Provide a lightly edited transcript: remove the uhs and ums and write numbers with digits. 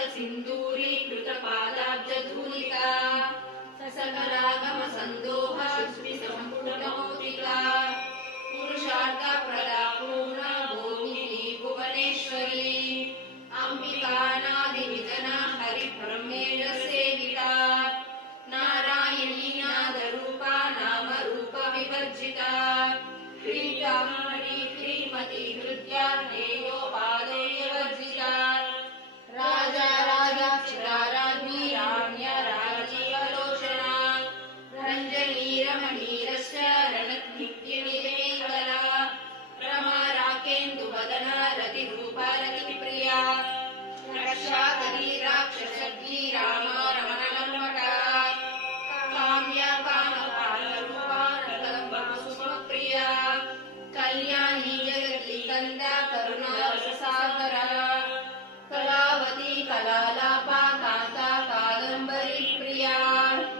सिन्दूरीकृत पादाब्जधूलिका सकलागम सन्दोह श्रुतिसम्पुटमौक्तिका पुरुषार्थप्रदा पूर्णा भोगिनी भुवनेश्वरी अम्बिकानादिनिजना हरिब्रह्मेण सेविता नारायणी नादरूपा नामरूप विवर्जिता श्रीकामारी श्रीमती हृद्या ध्येयोपादोयवर्जिता राजा राजाक्षरा राज्ञी राम्य राजीवलोचना रञ्जनी रमणीरस्य रणनित्यनिदेकरा रमा राकेन्दुवदना रतिरूपा रतिप्रिया रक्षाकरी राक्षसज्ञी रामा